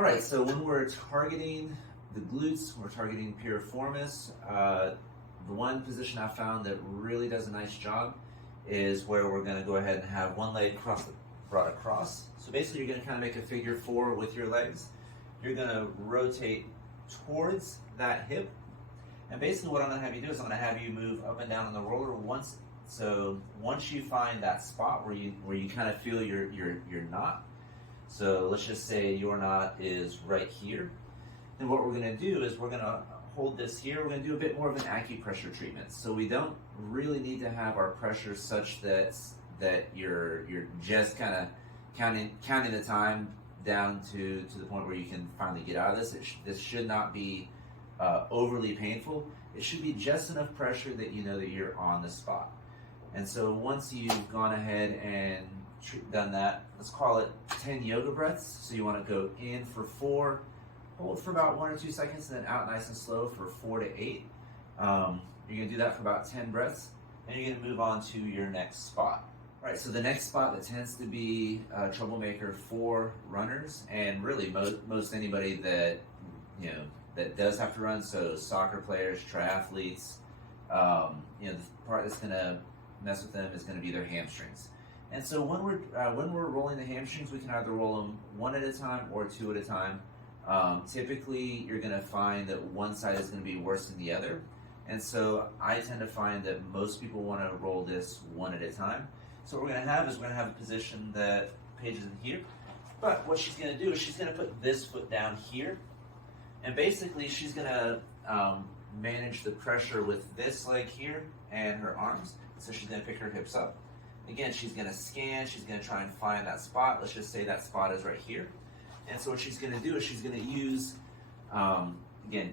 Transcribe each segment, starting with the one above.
All right, so when we're targeting the glutes, we're targeting piriformis. The one position I found that really does a nice job is where we're going to go ahead and have one leg brought across. So basically, you're going to kind of make a figure four with your legs. You're going to rotate towards that hip, and basically, what I'm going to have you do is I'm going to have you move up and down on the roller once. So once you find that spot where you kind of feel your knot. So let's just say your knot is right here. Then what we're going to do is we're going to hold this here. We're going to do a bit more of an acupressure treatment. So we don't really need to have our pressure such that you're just kind of counting the time down to the point where you can finally get out of this. This should not be overly painful. It should be just enough pressure that you know that you're on the spot. And so once you've gone ahead and done that, let's call it 10 yoga breaths. So you want to go in for 4, hold for about 1 or 2 seconds, and then out nice and slow for 4 to 8. You're going to do that for about 10 breaths, and you're going to move on to your next spot. All right, so the next spot that tends to be a troublemaker for runners, and really most anybody that that does have to run, so soccer players, triathletes, the part that's going to mess with them is going to be their hamstrings. And so when we're rolling the hamstrings, we can either roll them 1 at a time or 2 at a time. Typically, you're going to find that one side is going to be worse than the other. And so I tend to find that most people want to roll this 1 at a time. So what we're going to have is we're going to have a position that Paige is in here. But what she's going to do is she's going to put this foot down here. And basically, she's going to manage the pressure with this leg here and her arms. So she's going to pick her hips up. Again, she's going to scan. She's going to try and find that spot. Let's just say that spot is right here. And so what she's going to do is she's going to use,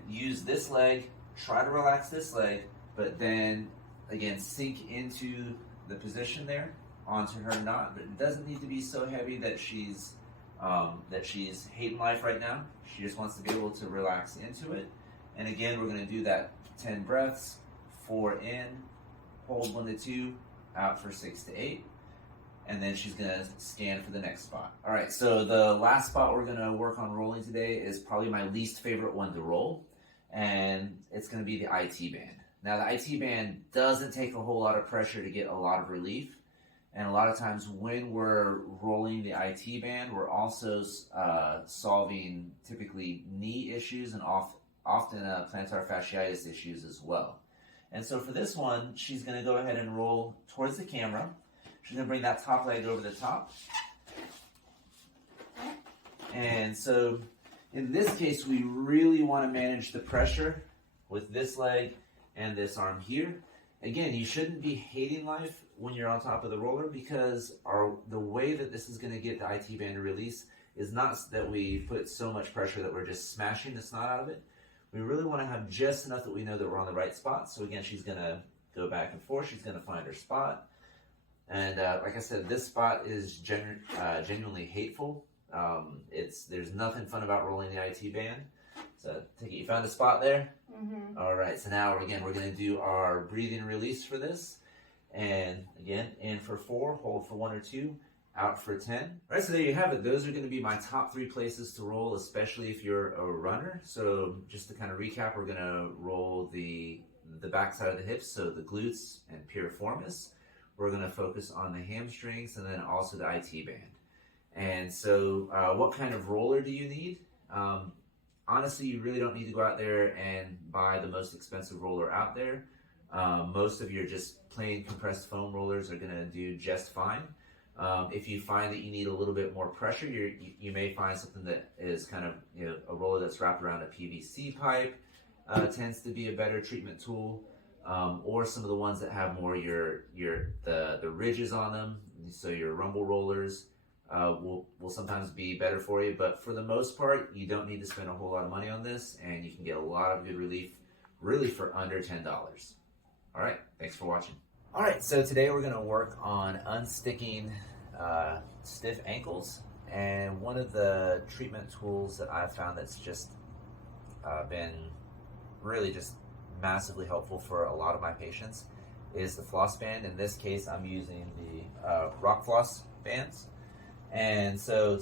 use this leg, try to relax this leg, but then, again, sink into the position there onto her knot. But it doesn't need to be so heavy that she's hating life right now. She just wants to be able to relax into it. And again, we're going to do that 10 breaths, 4 in, hold 1 to 2, out for 6 to 8. And then she's going to scan for the next spot. All right, so the last spot we're going to work on rolling today is probably my least favorite one to roll, and it's going to be the IT band. Now, the IT band doesn't take a whole lot of pressure to get a lot of relief, and a lot of times when we're rolling the IT band, we're also solving typically knee issues and often plantar fasciitis issues as well. And so for this one, she's going to go ahead and roll towards the camera. She's going to bring that top leg over the top. And so in this case, we really want to manage the pressure with this leg and this arm here. Again, you shouldn't be hating life when you're on top of the roller, because the way that this is going to get the IT band to release is not that we put so much pressure that we're just smashing the snot out of it. We really want to have just enough that we know that we're on the right spot. So again, she's going to go back and forth. She's going to find her spot. And like I said, this spot is genuinely hateful. There's nothing fun about rolling the IT band. So take it, you found a spot there? Mm-hmm. All right, so now we're going to do our breathing release for this. And again, in for 4, hold for 1 or 2, out for 10. All right, so there you have it. Those are going to be my top 3 places to roll, especially if you're a runner. So just to kind of recap, we're going to roll the backside of the hips, so the glutes and piriformis. We're going to focus on the hamstrings and then also the IT band. And so what kind of roller do you need? Honestly, you really don't need to go out there and buy the most expensive roller out there. Most of your just plain compressed foam rollers are going to do just fine. If you find that you need a little bit more pressure, you may find something that is kind of a roller that's wrapped around a PVC pipe tends to be a better treatment tool. Or some of the ones that have more the ridges on them, so your rumble rollers will sometimes be better for you. But for the most part, you don't need to spend a whole lot of money on this, and you can get a lot of good relief, really for under $10. All right, thanks for watching. All right, so today we're going to work on unsticking stiff ankles, and one of the treatment tools that I've found that's just been really just massively helpful for a lot of my patients is the floss band. In this case, I'm using the Rock Floss bands. And so